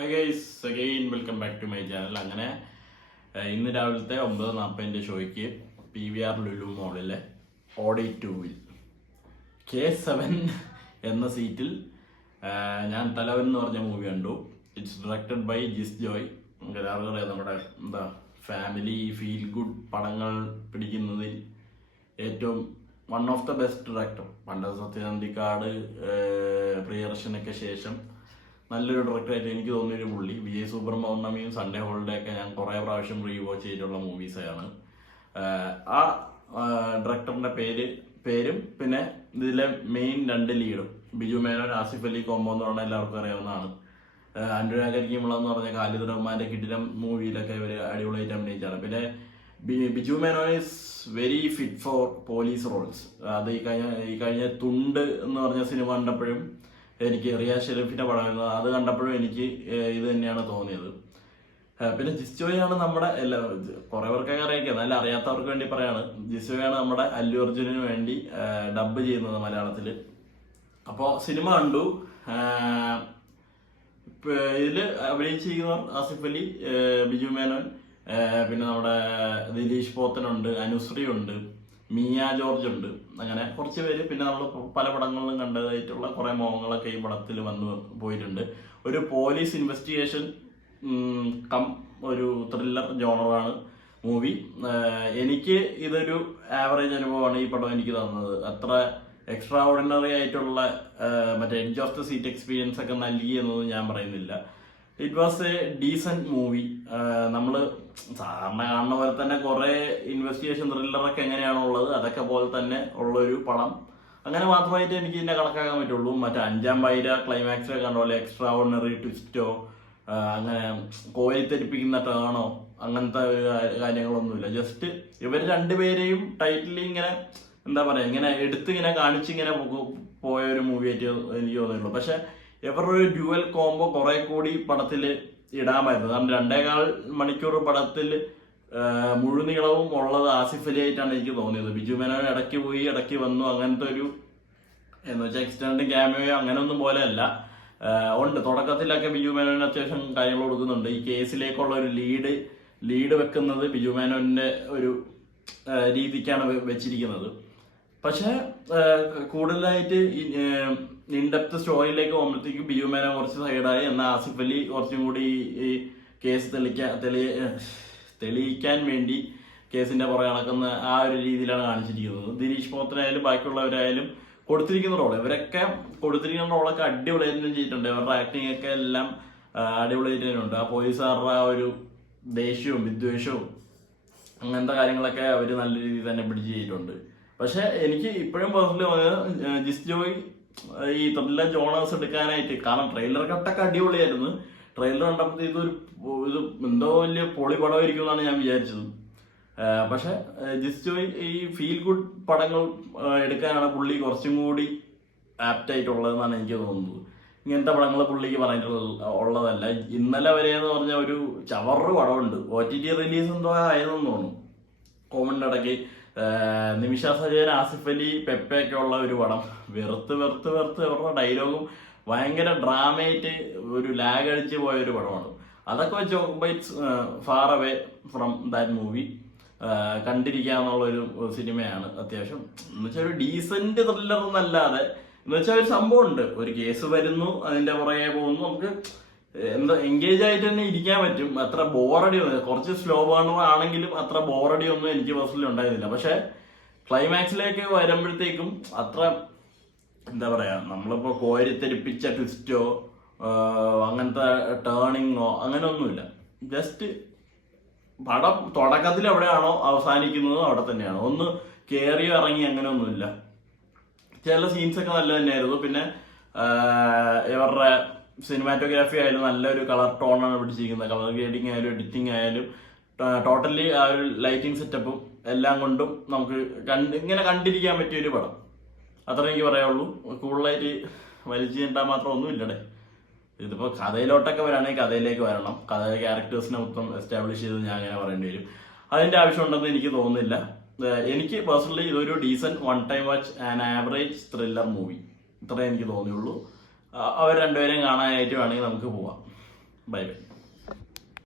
Hi guys, again welcome back to my channel. അങ്ങനെ ഇന്ന് രാവിലത്തെ 9:40 ഷോയ്ക്ക് PVR ലുലു മോളിലെ ഓഡി 2-ൽ K7 എന്ന സീറ്റിൽ ഞാൻ തലവൻ എന്ന് പറഞ്ഞ മൂവി കണ്ടു. ഇറ്റ്സ് ഡയറക്റ്റഡ് ബൈ ജിസ് ജോയ്. എല്ലാവർക്കും അറിയാം, നമ്മുടെ ഫാമിലി ഫീൽ ഗുഡ് പടങ്ങൾ പിടിക്കുന്നതിൽ ഏറ്റവും one of the best director. പണ്ട് സത്യനന്ദിക്കാട്, പ്രിയദർശനൊക്കെ ശേഷം നല്ലൊരു ഡയറക്ടറായിട്ട് എനിക്ക് തോന്നിയൊരു പുള്ളി. വിജയ് സൂപ്പർ പൗർണമിയും സൺഡേ ഹോളിഡേ ഒക്കെ ഞാൻ കുറേ പ്രാവശ്യം റീവാച്ച് ചെയ്തിട്ടുള്ള മൂവീസാണ്. ആ ഡയറക്ടറിന്റെ പേരും പിന്നെ ഇതിലെ മെയിൻ രണ്ട് ലീഡും ബിജു മേനോൻ, ആസിഫ് അലി കോംബോ എന്ന് പറഞ്ഞാൽ എല്ലാവർക്കും അറിയാവുന്നതാണ്. അനുരാഗ് കരിക്കിമുള എന്ന് പറഞ്ഞ ഖാലിദ് റഹ്മാന്റെ കിടിലം മൂവിയിലൊക്കെ ഇവർ അടിപൊളിയായിട്ട് അഭിനയിച്ചാണ്. പിന്നെ Biju Menon is very fit for police roles. അത് ഈ കഴിഞ്ഞ തുണ്ട് എന്ന് പറഞ്ഞ സിനിമ കണ്ടപ്പോഴും എനിക്ക് റിയാസ് ഷെരീഫിന്റെ പടമായിരുന്നു. അത് കണ്ടപ്പോഴും എനിക്ക് ഇത് തന്നെയാണ് തോന്നിയത്. പിന്നെ ജിസ്ജോയാണ് നമ്മുടെ കുറെ പേർക്കൊക്കെ അറിയിക്കാം, നല്ല അറിയാത്തവർക്ക് വേണ്ടി പറയാണ്. ജിസ്ജോയാണ് നമ്മുടെ അല്ലു അർജുനന് വേണ്ടി ഡബ് ചെയ്യുന്നത് മലയാളത്തില്. അപ്പോൾ സിനിമ കണ്ടു. ഇതില് അഭിനയിച്ചിരിക്കുന്നവർ ആസിഫ് അലി, ബിജു മേനോൻ, പിന്നെ നമ്മുടെ ദിലീഷ് പോത്തനുണ്ട്, അനുശ്രീ ഉണ്ട്, മിയ ജോർജ് ഉണ്ട്. അങ്ങനെ കുറച്ച് പേര്. പിന്നെ നമ്മൾ പല പടങ്ങളിലും കണ്ടതായിട്ടുള്ള കുറെ മോഹങ്ങളൊക്കെ ഈ പടത്തിൽ വന്നു പോയിട്ടുണ്ട്. ഒരു പോലീസ് ഇൻവെസ്റ്റിഗേഷൻ കം ഒരു ത്രില്ലർ ജോണറാണ് മൂവി. എനിക്ക് ഇതൊരു ആവറേജ് അനുഭവമാണ് ഈ പടം എനിക്ക് തന്നത്. അത്ര എക്സ്ട്രാ ഓർഡിനറി ആയിട്ടുള്ള മറ്റേ edge of the seat experience ഒക്കെ നൽകി എന്നൊന്നും ഞാൻ പറയുന്നില്ല. It was A decent movie. നമ്മൾ സാധാരണ കാണുന്ന പോലെ തന്നെ കുറെ ഇൻവെസ്റ്റിഗേഷൻ ത്രില്ലറൊക്കെ എങ്ങനെയാണോ ഉള്ളത് അതൊക്കെ പോലെ തന്നെ ഉള്ളൊരു പടം. അങ്ങനെ മാത്രമായിട്ട് എനിക്ക് ഇതിനെ കണക്കാക്കാൻ പറ്റുള്ളൂ. മറ്റേ അഞ്ചാം പൈര ക്ലൈമാക്സിലൊക്കെ കണ്ട പോലെ എക്സ്ട്രാ ഓർഡിനറി ട്വിസ്റ്റോ അങ്ങനെ കോരിത്തെരിപ്പിക്കുന്ന ടേണോ അങ്ങനത്തെ കാര്യങ്ങളൊന്നുമില്ല. ജസ്റ്റ് ഇവർ രണ്ടുപേരെയും ടൈറ്റിൽ ഇങ്ങനെ എന്താ പറയാ, ഇങ്ങനെ ഇങ്ങനെ കാണിച്ചിങ്ങനെ പോയ ഒരു മൂവി ആയിട്ട് എനിക്ക് തോന്നിയുള്ളൂ. പക്ഷെ ഇവരുടെ ഒരു ഡ്യുവൽ കോംബോ കുറെ കൂടി പടത്തിൽ ഇടാമായിരുന്നു. കാരണം 2.25 മണിക്കൂർ പടത്തിൽ മുഴുനീളവും ഉള്ളത് ആസിഫ് അലി ആയിട്ടാണ് എനിക്ക് തോന്നിയത്. ബിജു മേനോൻ ഇടയ്ക്ക് പോയി ഇടയ്ക്ക് വന്നു. അങ്ങനത്തെ ഒരു എന്ന് വെച്ചാൽ എക്സ്റ്റൻഡ് ക്യാമിയോ അങ്ങനെയൊന്നും പോലെയല്ല. ഉണ്ട്. തുടക്കത്തിലൊക്കെ ബിജു മേനോന് അത്യാവശ്യം കാര്യങ്ങൾ കൊടുക്കുന്നുണ്ട്. ഈ കേസിലേക്കുള്ള ഒരു ലീഡ് വെക്കുന്നത് ബിജു മേനോന്റെ ഒരു രീതിക്കാണ് വെച്ചിരിക്കുന്നത്. പക്ഷെ കൂടുതലായിട്ട് ഇൻഡെപ്ത് സ്റ്റോറിയിലേക്ക് പോകുമ്പോഴത്തേക്കും ബിജു മേനോൻ കുറച്ച് സൈഡായി. എന്നാൽ ആസിഫ് അലി കുറച്ചും കൂടി ഈ കേസ് തെളിയിക്കാൻ വേണ്ടി കേസിന്റെ പുറകെ നടക്കുന്ന ആ ഒരു രീതിയിലാണ് കാണിച്ചിരിക്കുന്നത്. ദിലീഷ് പോത്തനായാലും ബാക്കിയുള്ളവരായാലും കൊടുത്തിരിക്കുന്ന റോള്, ഇവരൊക്കെ കൊടുത്തിരിക്കുന്ന റോളൊക്കെ അടിപൊളിയായിട്ട് ചെയ്തിട്ടുണ്ട്. ഇവരുടെ ആക്ടിങ് ഒക്കെ എല്ലാം അടിപൊളിയായിട്ട് തന്നെയുണ്ട്. ആ പോലീസുകാരുടെ ആ ഒരു ദേഷ്യവും വിദ്വേഷവും അങ്ങനത്തെ കാര്യങ്ങളൊക്കെ അവർ നല്ല രീതിയിൽ തന്നെ പിടിച്ച് ചെയ്തിട്ടുണ്ട്. പക്ഷെ എനിക്ക് ഇപ്പോഴും പേഴ്സണലി തോന്നിയത് ജിസ് ജോയ് ഈ ത്രില്ലർ ജോണേഴ്സ് എടുക്കാനായിട്ട്, കാരണം ട്രെയിലർ കട്ടൊക്കെ അടിപൊളിയായിരുന്നു. ട്രെയിലർ കണ്ടപ്പോൾ ഇത് എന്തോ വലിയ പൊളി പടമായിരിക്കും എന്നാണ് ഞാൻ വിചാരിച്ചത്. പക്ഷെ ജിസ് ജോയ് ഈ ഫീൽ ഗുഡ് പടങ്ങൾ എടുക്കാനാണ് പുള്ളി കുറച്ചും കൂടി ആപ്റ്റ് ആയിട്ടുള്ളതെന്നാണ് എനിക്ക് തോന്നുന്നത്. ഇങ്ങനത്തെ പടങ്ങൾ പുള്ളിക്ക് പറഞ്ഞിട്ടുള്ളതല്ല. ഇന്നലെ വരെ എന്ന് പറഞ്ഞ ഒരു ചവറ് പടമുണ്ട്, OTT റിലീസ് എന്തോ ആയതെന്ന് തോന്നുന്നു. കോമന്റെ ഇടയ്ക്ക് നിമിഷ സജയൻ, ആസിഫ് അലി, പെപ്പയൊക്കെ ഉള്ള ഒരു പടം. വെറുത്ത് അവരുടെ ഡയലോഗും ഭയങ്കര ഡ്രാമയായിട്ട് ഒരു ലാഗ് അടിച്ച് പോയ ഒരു പടമാണ്. അതൊക്കെ വെച്ച് നോക്കുമ്പോൾ it's far away from that movie. കണ്ടിരിക്കാന്നുള്ളൊരു സിനിമയാണ് അത്യാവശ്യം. എന്ന് വെച്ചാൽ ഒരു ഡീസന്റ് ത്രില്ലർ എന്നല്ലാതെ, എന്ന് വെച്ചാൽ ഒരു സംഭവം ഉണ്ട്, ഒരു കേസ് വരുന്നു, അതിന്റെ പുറകെ പോകുന്നു, നമുക്ക് എന്താ എൻഗേജ് ആയിട്ട് തന്നെ ഇരിക്കാൻ പറ്റും. അത്ര ബോറടി ഒന്നും, കുറച്ച് സ്ലോ ബേണർ ആണെങ്കിലും അത്ര ബോറടി ഒന്നും എനിക്ക് പേഴ്സണലി ഉണ്ടായിരുന്നില്ല. പക്ഷെ ക്ലൈമാക്സിലേക്ക് വരുമ്പോഴത്തേക്കും അത്ര എന്താ പറയാ, നമ്മളിപ്പോ കോരിത്തെരിപ്പിച്ച ട്വിസ്റ്റോ അങ്ങനത്തെ ടേണിങ്ങോ അങ്ങനെ ഒന്നുമില്ല. ജസ്റ്റ് പടം തുടക്കത്തിൽ എവിടെയാണോ അവസാനിക്കുന്നത് അവിടെ തന്നെയാണ്. ഒന്ന് കേറിയോ ഇറങ്ങി അങ്ങനെ ഒന്നുമില്ല. ചില സീൻസൊക്കെ നല്ല തന്നെയായിരുന്നു. പിന്നെ ഇവരുടെ സിനിമാറ്റോഗ്രാഫി ആയാലും നല്ലൊരു കളർ ടോണാണ് പിടിച്ചിരിക്കുന്നത്. കളർ ഗ്രേഡിങ് ആയാലും എഡിറ്റിംഗ് ആയാലും ടോട്ടലി ആ ഒരു ലൈറ്റിംഗ് സെറ്റപ്പും എല്ലാം കൊണ്ടും നമുക്ക് ഇങ്ങനെ കണ്ടിരിക്കാൻ പറ്റിയൊരു പടം. അത്ര എനിക്ക് പറയാനുള്ളൂ. കൂടുതലായിട്ട് വലിച്ചു നീട്ടാൻ മാത്രം ഒന്നും ഇല്ലടേ. ഇതിപ്പോൾ കഥയിലോട്ടൊക്കെ വരാണെങ്കിൽ കഥയിലേക്ക് വരണം. കഥ ക്യാരക്ടേഴ്സിനെ മൊത്തം എസ്റ്റാബ്ലിഷ് ചെയ്ത് ഞാൻ അങ്ങനെ പറയേണ്ടി വരും. അതിന്റെ ആവശ്യമുണ്ടെന്ന് എനിക്ക് തോന്നുന്നില്ല. എനിക്ക് പേഴ്സണലി ഇതൊരു decent one time watch and average thriller movie, ഇത്രേ എനിക്ക് തോന്നിയുള്ളൂ. അവർ രണ്ടുപേരെയും കാണാനായിട്ട് വേണമെങ്കിൽ നമുക്ക് പോവാം. Bye bye.